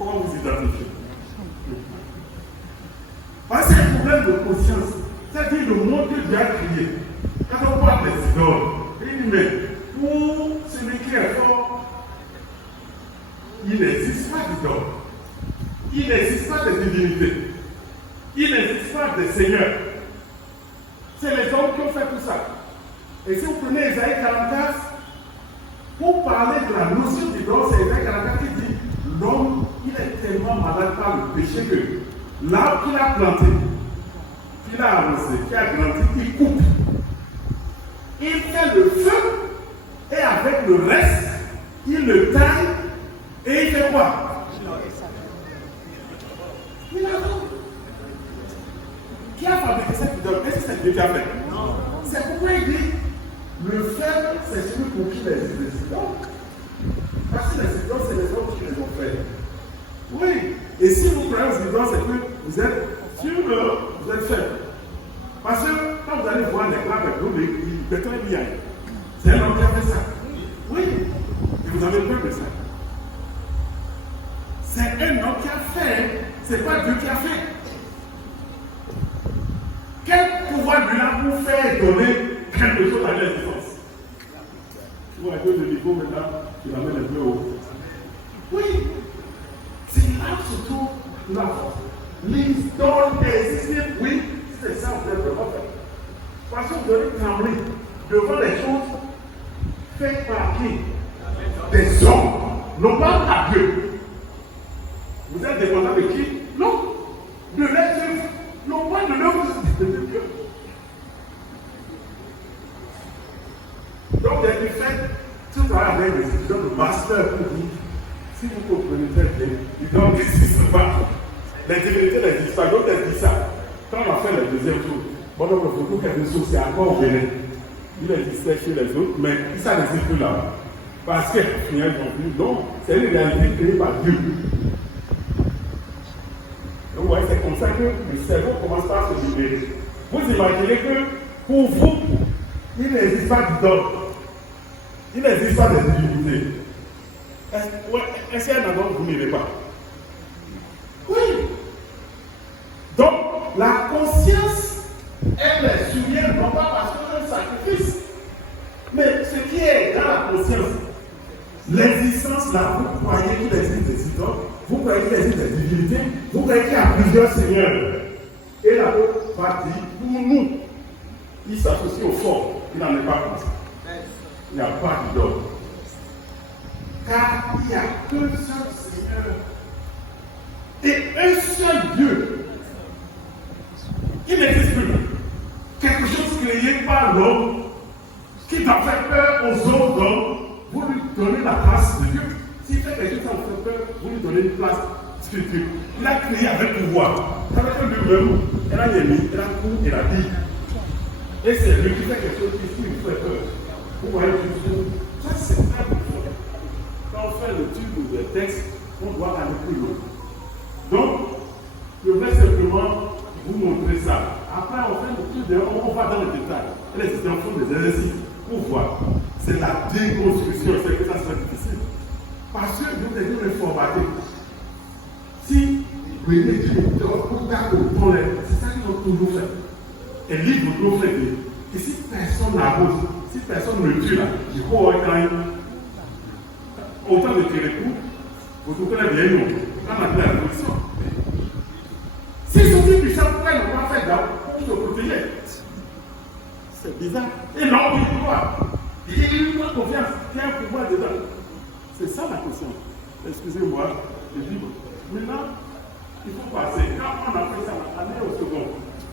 comment vous identifiez? Parce que c'est un problème de conscience. C'est-à-dire le monde que Dieu a créé. Quand on parle des idoles, il dit, mais pour celui qui est fort, il n'existe pas d'idole. Il n'existe pas de divinité. Il n'existe pas de Seigneur. C'est les hommes qui ont fait tout ça. Et si vous prenez Isaïe 44, pour parler de la notion d'idole, c'est Isaïe 44 qui dit l'homme, il est tellement malade par le péché que l'arbre qu'il a planté, qu'il a arrosé, qu'il a grandi, il coupe. Il fait le feu et avec le reste, il le taille et il fait quoi? Il a tout. Qui a fabriqué cette idole? Est-ce que c'est Dieu qui a fait? Non. C'est pourquoi il dit le faible, c'est celui pour qui les idoles. Parce que les idoles, c'est les autres qui les ont fait. Oui. Et si vous croyez aux idoles, c'est que vous êtes sûr que vous êtes faible. Parce que quand vous allez voir les grands avec vous, il est très bien. C'est un homme qui a fait ça. Oui. Et vous avez peur de ça. C'est un homme qui a fait. C'est pas Dieu qui a fait. Quel pouvoir lui a pour faire donner quelque chose à l'existence? Tu vois un peu de niveau maintenant, tu l'amènes un peu haut. Oui. C'est là surtout la force. L'histoire existe, oui, c'est ça en fait de votre. Parce que vous devez trembler devant les choses faites par qui? Des hommes, non pas par Dieu. Vous êtes dépendant de qui? Non, de l'être, non pas de l'homme de Dieu. Donc, il y a des faits, si vous parlez avec des étudiants de master pour vous, si vous comprenez très bien, ils n'existent pas. Les divinités n'existent pas. Donc, elle dit ça. Quand on a fait le deuxième tour, bon, donc, le photo quelque chose, c'est encore au Bénin. Il existait chez les autres, mais ça n'existe plus là. Parce que, non, c'est une réalité créée par Dieu. Donc, ouais, c'est comme ça que le cerveau commence par se libérer. Vous imaginez que, pour vous, il n'existe pas d'idole. Il n'existe pas de divinité. Est-ce qu'il y a un endroit où vous n'irez pas? Oui. Donc, la conscience, elle est souvienne non pas parce que c'est un sacrifice, mais ce qui est dans la conscience, l'existence là, vous croyez qu'il existe des idoles, vous croyez qu'il existe des divinités, vous croyez qu'il y a plusieurs seigneurs. Et la autre partie, pour nous, il s'associe au fort, il n'en est pas comme ça. Il n'y a pas d'idole. Car il n'y a qu'un seul Seigneur et un seul Dieu. Il n'existe plus. Quelque chose créé par l'homme qui doit faire peur aux autres hommes, vous lui donnez la place de Dieu. S'il fait quelque chose qui vous fait peur, vous lui donnez une place spirituelle. Il a créé avec pouvoir. Avec un lui-même, elle a mis, elle a couru, elle a dit. Et c'est lui qui fait quelque chose qui vous fait peur. Vous voyez tout ça, c'est très important. Quand on fait l'étude des textes, on doit aller plus loin. Donc, je vais simplement vous montrer ça. Après, on fait l'étude, on va dans le détail. Et les étudiants font des exercices pour voir. C'est la déconstruction, c'est que ça sera difficile. Parce que vous êtes une formaté. Si vous voulez dire, c'est ça qu'ils ont toujours fait. Et livre toujours fait. Et si personne n'arrose, si personne ne le tue là, je crois quand même. Autant de Kérékou, vous trouvez bien non. Quand on a fait la révolution. Si ce type de ça, pourquoi ils n'ont pas fait d'abord pour se protéger? C'est bizarre. Et non, il dit quoi? Il dit qu'il n'a pas confiance, qu'il y a un pouvoir dedans. C'est ça la question. Excusez-moi, je dis. Maintenant, il faut passer. Quand on a fait ça, on est au second.